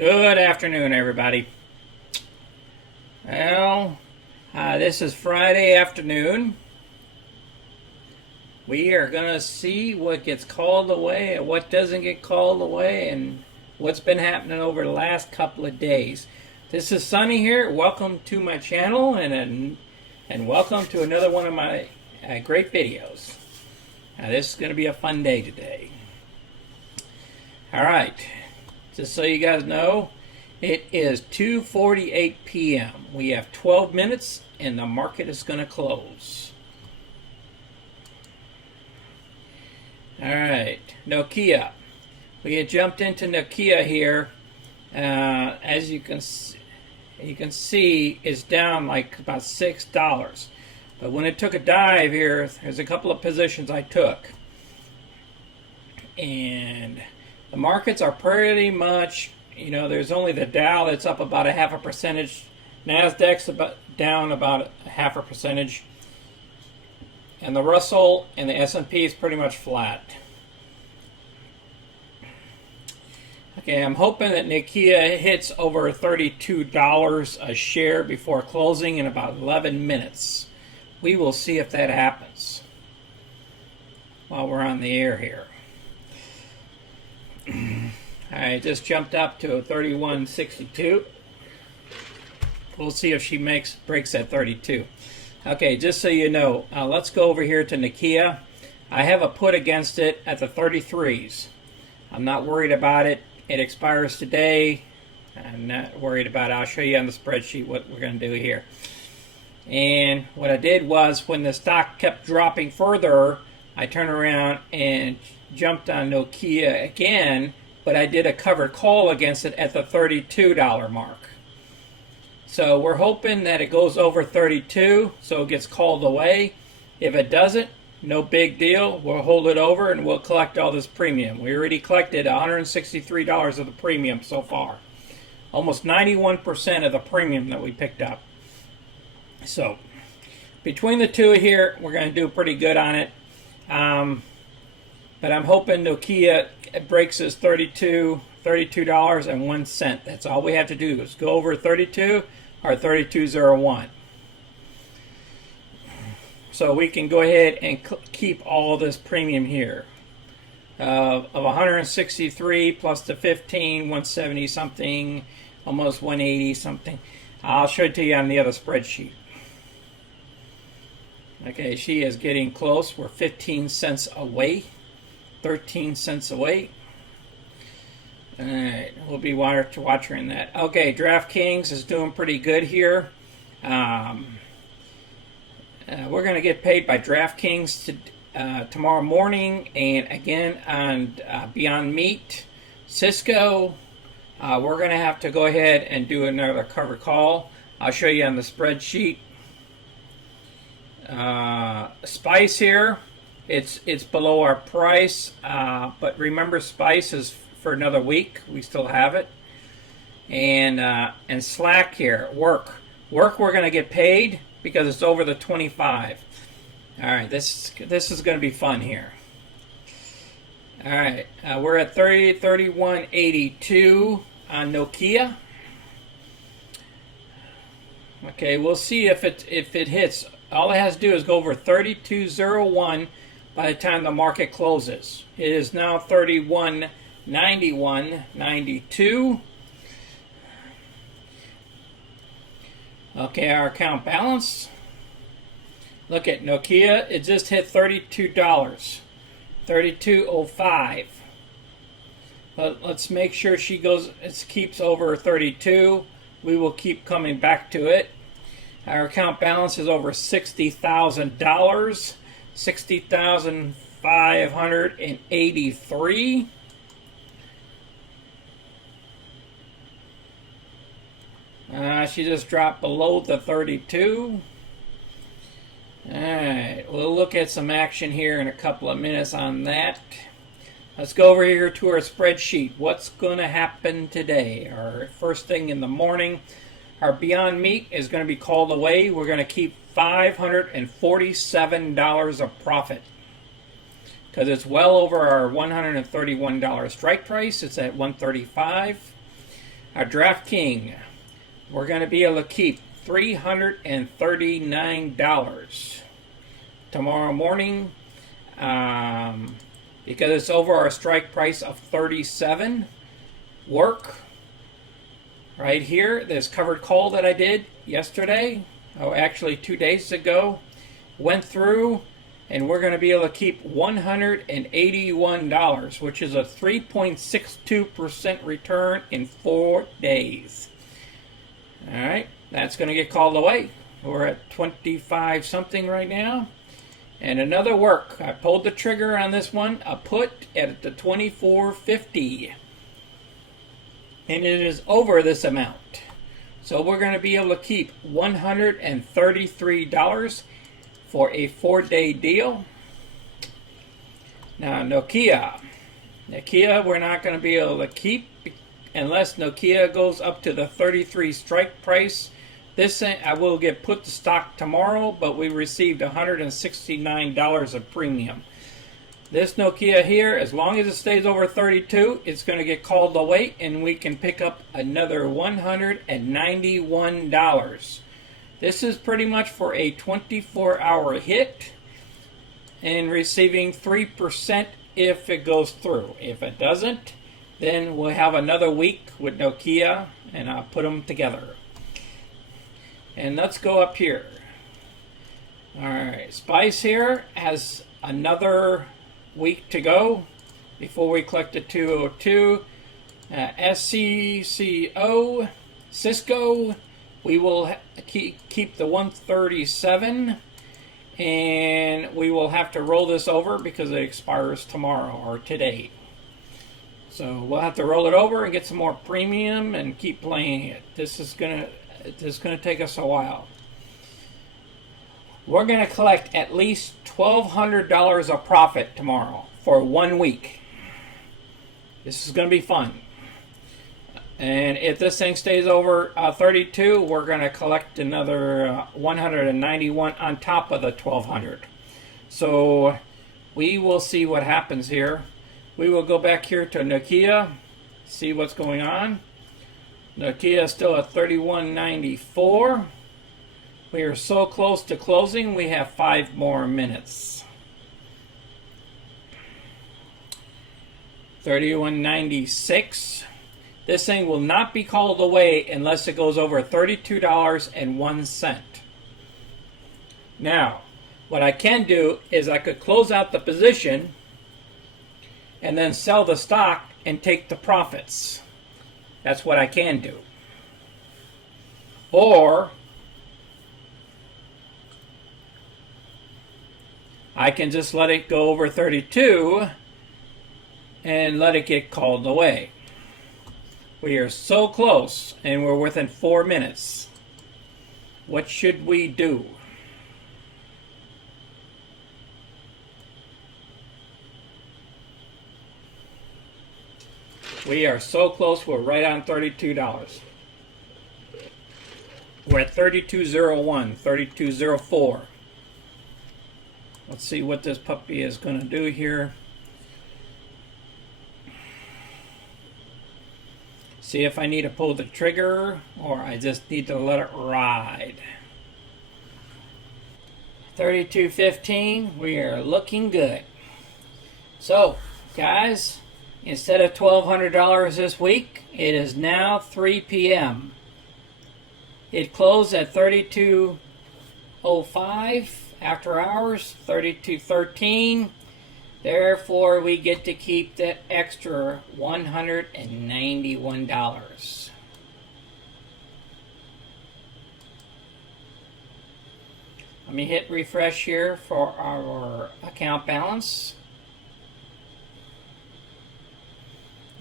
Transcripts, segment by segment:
Good afternoon, everybody. Well, this is Friday afternoon. We are going to see what gets called away and what doesn't get called away and what's been happening over the last couple of days. This is Sonny here. Welcome to my channel and welcome to another one of my great videos. This is going to be a fun day today. All right. Just so you guys know, it is 2:48 p.m. We have 12 minutes and the market is going to close. All right, Nokia. We had jumped into Nokia here. As you can see, it's down like about $6. But when it took a dive here, there's a couple of positions I took. And the markets are pretty much, there's only the Dow that's up about 0.5%. NASDAQ's down about 0.5%. And the Russell and the S&P is pretty much flat. Okay, I'm hoping that Nokia hits over $32 a share before closing in about 11 minutes. We will see if that happens while we're on the air here. I just jumped up to a 31.62. We'll see if she breaks that 32. Okay, just so you know, let's go over here to Nokia. I have a put against it at the 33s. I'm not worried about it. It expires today. I'm not worried about it. I'll show you on the spreadsheet what we're going to do here. And what I did was when the stock kept dropping further, I turned around and jumped on Nokia again, but I did a covered call against it at the $32 mark. So we're hoping that it goes over 32, so it gets called away. If it doesn't, no big deal. We'll hold it over and we'll collect all this premium. We already collected $163 of the premium so far. Almost 91% of the premium that we picked up. So between the two here, we're going to do pretty good on it. But I'm hoping Nokia breaks his $32.01. That's all we have to do is go over 32 or 32.01. So we can go ahead and keep all this premium here of 163 plus the 15, 170 something, almost 180 something. I'll show it to you on the other spreadsheet. Okay, she is getting close. We're 15 cents away. 13 cents away. All right, we'll be watching that. Okay, DraftKings is doing pretty good here. We're going to get paid by DraftKings tomorrow morning, and again on Beyond Meat. Cisco, we're going to have to go ahead and do another cover call. I'll show you on the spreadsheet. Spice here. It's below our price, but remember Spice is for another week. We still have it. And Slack here, work we're going to get paid because it's over the 25. All right, this is going to be fun here. All right, we're at 31.82 on Nokia. Okay, we'll see if it hits. All it has to do is go over 32.01 by the time the market closes. It is now 31.91.92. Okay, our account balance. Look at Nokia. It just hit $32. 32.05. But let's make sure it keeps over 32. We will keep coming back to it. Our account balance is over $60,000. 60,583. She just dropped below the 32. Alright, we'll look at some action here in a couple of minutes on that. Let's go over here to our spreadsheet. What's going to happen today? Our first thing in the morning, our Beyond Meat is going to be called away. We're going to keep $547 of profit because it's well over our $131 strike price. It's at $135. Our DraftKings, we're going to be able to keep $339 tomorrow morning because it's over our strike price of 37. Work right here, this covered call that I did yesterday, actually 2 days ago, went through, and we're going to be able to keep $181, which is a 3.62% return in 4 days. All right, that's going to get called away. We're at 25 something right now. And another work. I pulled the trigger on this one, a put at the 24.50. And it is over this amount. So we're going to be able to keep $133 for a 4-day deal. Now Nokia, we're not going to be able to keep unless Nokia goes up to the 33 strike price. This I will get put to stock tomorrow, but we received $169 of premium. This Nokia here, as long as it stays over 32, it's going to get called away, and we can pick up another $191. This is pretty much for a 24-hour hit and receiving 3% if it goes through. If it doesn't, then we'll have another week with Nokia, and I'll put them together. And let's go up here. All right, Spice here has another week to go before we collect the 202. SCCO, Cisco, we will keep the 137, and we will have to roll this over because it expires tomorrow or today. So we'll have to roll it over and get some more premium and keep playing it. This is gonna take us a while. We're gonna collect at least $1,200 of profit tomorrow for 1 week. This is gonna be fun. And if this thing stays over 32, we're gonna collect another 191 on top of the 1,200. So we will see what happens here. We will go back here to Nokia, see what's going on. Nokia is still at 31.94. We are so close to closing, we have 5 more minutes. 31.96. This thing will not be called away unless it goes over $32.01. Now, what I can do is I could close out the position and then sell the stock and take the profits. That's what I can do. Or I can just let it go over 32 and let it get called away. We are so close, and we're within 4 minutes. What should we do? We are so close, we're right on $32. We're at 32.01, 32.04. Let's see what this puppy is going to do here. See if I need to pull the trigger or I just need to let it ride. 32.15, we are looking good. So, guys, instead of $1,200 this week, it is now 3 p.m. It closed at 32.05 after hours, 32.13. Therefore, we get to keep that extra $191. Let me hit refresh here for our account balance.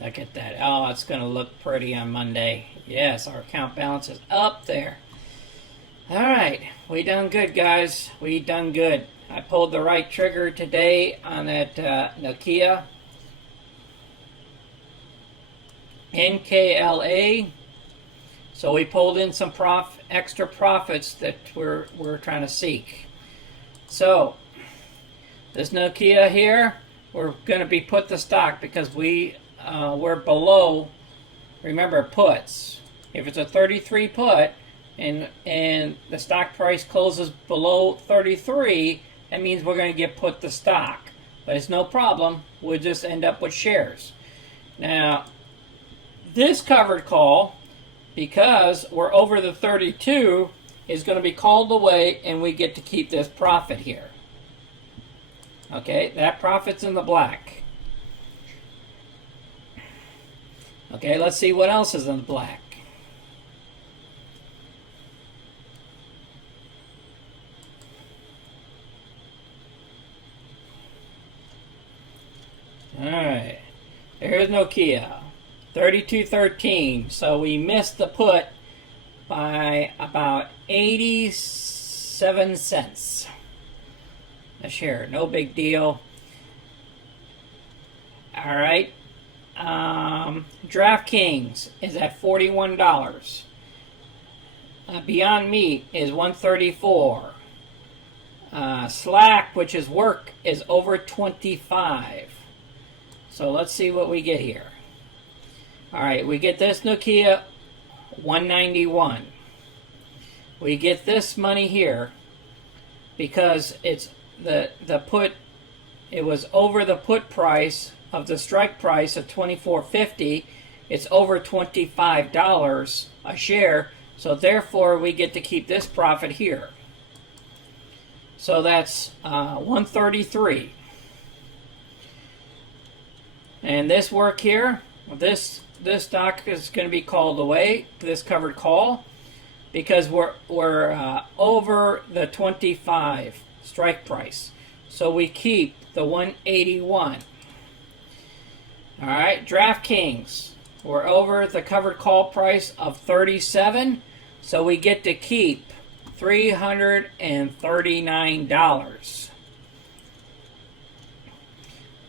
Look at that. Oh, it's going to look pretty on Monday. Yes, our account balance is up there. All right. We done good, guys. We done good. I pulled the right trigger today on that Nokia. NKLA. So we pulled in some extra profits that we're trying to seek. So this Nokia here, we're going to be put to stock because we're below remember puts. If it's a 33 put and the stock price closes below 33, that means we're going to get put the stock. But it's no problem. We'll just end up with shares. Now, this covered call, because we're over the 32, is going to be called away, and we get to keep this profit here. Okay, that profit's in the black. Okay, let's see what else is in the black. Alright, there's Nokia, 32.13. So we missed the put by about 87 cents a share. No big deal. Alright, DraftKings is at $41. Beyond Meat is $134. Slack, which is work, is over 25. So let's see what we get here. Alright, we get this Nokia, 191. We get this money here because it's the put, it was over the put price of the strike price of $24.50. It's over $25 a share, so therefore we get to keep this profit here. So that's 133. And this work here, this stock is going to be called away, this covered call, because we're over the 25 strike price. So we keep the 181. All right, DraftKings, we're over the covered call price of 37, so we get to keep $339.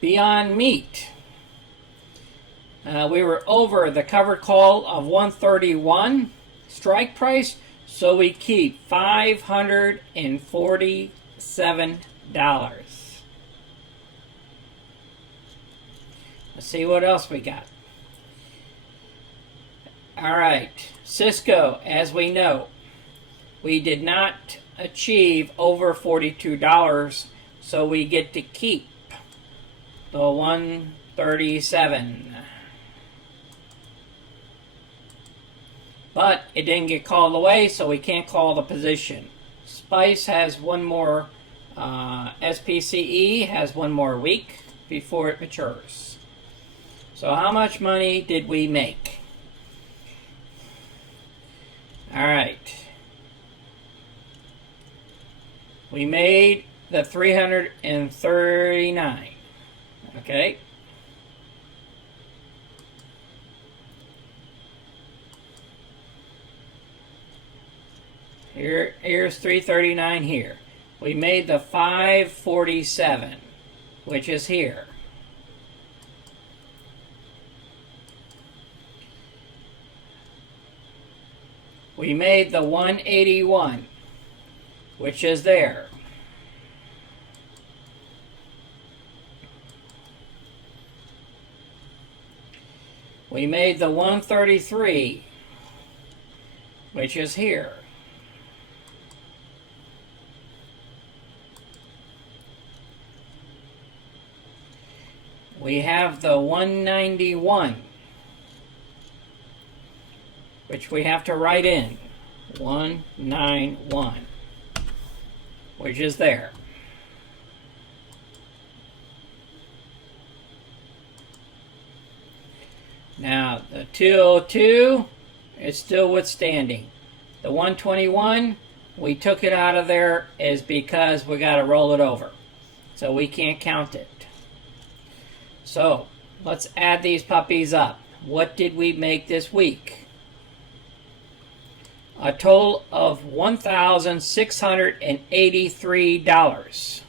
Beyond Meat, we were over the covered call of 131 strike price, so we keep $547. Let's see what else we got. All right, Cisco, as we know, we did not achieve over $42, so we get to keep the 137. But it didn't get called away, so we can't call the position. Spice has one more, SPCE has one more week before it matures. So how much money did we make? All right. We made the 339. Okay. Here's 339 here. We made the 547, which is here. We made the 181, which is there. We made the 133, which is here. We have the 191, which we have to write in. 191, which is there. Now, the 202 is still withstanding. The 121, we took it out of there is because we got to roll it over. So we can't count it. So, let's add these puppies up. What did we make this week? A total of $1,683.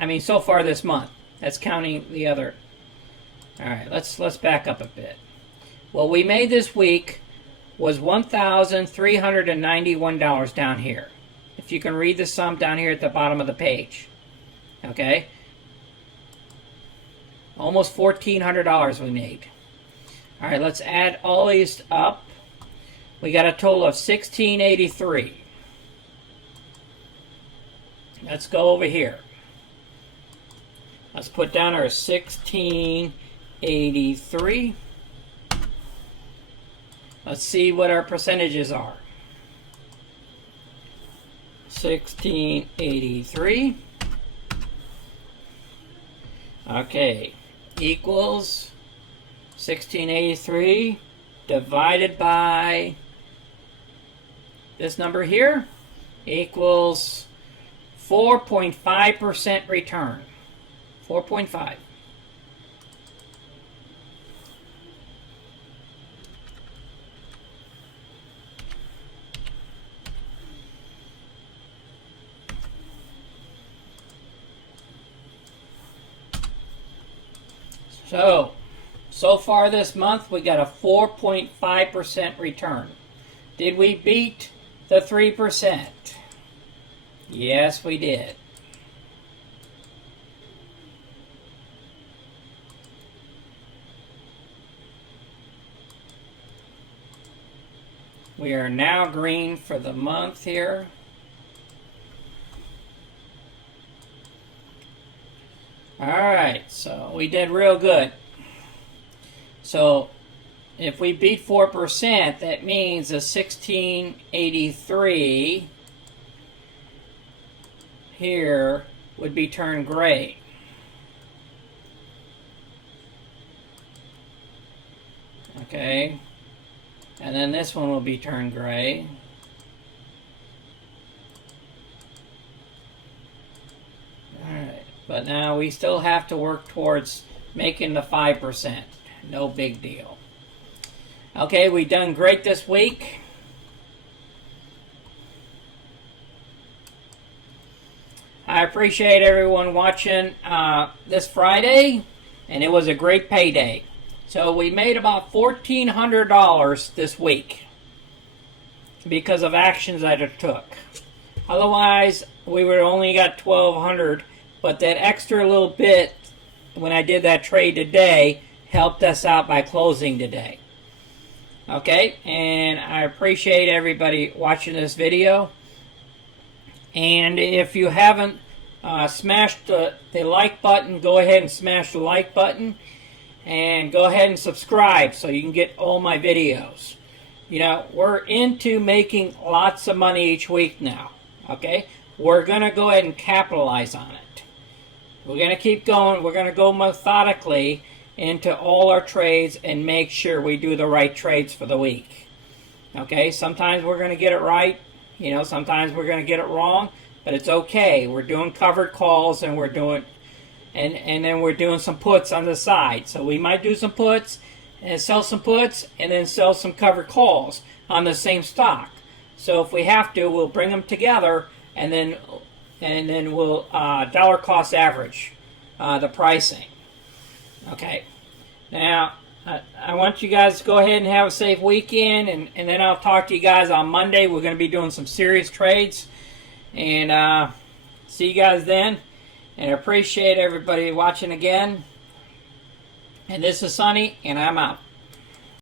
I mean, so far this month. That's counting the other. All right, let's back up a bit. What we made this week was $1,391 down here. If you can read the sum down here at the bottom of the page. Okay? Almost $1,400 we made. All right, let's add all these up. We got a total of 1683. Let's go over here. Let's put down our 1683. Let's see what our percentages are. 1683. Okay, equals 1683 divided by this number here equals 4.5% return. 4.5. So far this month we got a 4.5% return. Did we beat the 3%? Yes, we did. We are now green for the month here. Alright, so we did real good. So if we beat 4%, that means a 1683 here would be turned gray. Okay. And then this one will be turned gray. Alright. But now we still have to work towards making the 5%. No big deal. Okay, we done great this week. I appreciate everyone watching this Friday, and it was a great payday. So we made about $1,400 this week because of actions that I took. Otherwise, we would only got $1,200, but that extra little bit when I did that trade today helped us out by closing today. Okay, and I appreciate everybody watching this video. And if you haven't smashed the like button, go ahead and smash the like button. And go ahead and subscribe so you can get all my videos. You know, we're into making lots of money each week now. Okay? We're going to go ahead and capitalize on it. We're going to keep going. We're going to go methodically into all our trades and make sure we do the right trades for the week. Okay? Sometimes we're going to get it right. You know, sometimes we're going to get it wrong. But it's okay. We're doing covered calls and we're doing... And then we're doing some puts on the side. So we might do some puts and sell some puts and then sell some covered calls on the same stock. So if we have to, we'll bring them together and then we'll dollar cost average the pricing. Okay. Now, I want you guys to go ahead and have a safe weekend, and then I'll talk to you guys on Monday. We're going to be doing some serious trades. And see you guys then. And I appreciate everybody watching again. And this is Sonny, and I'm out.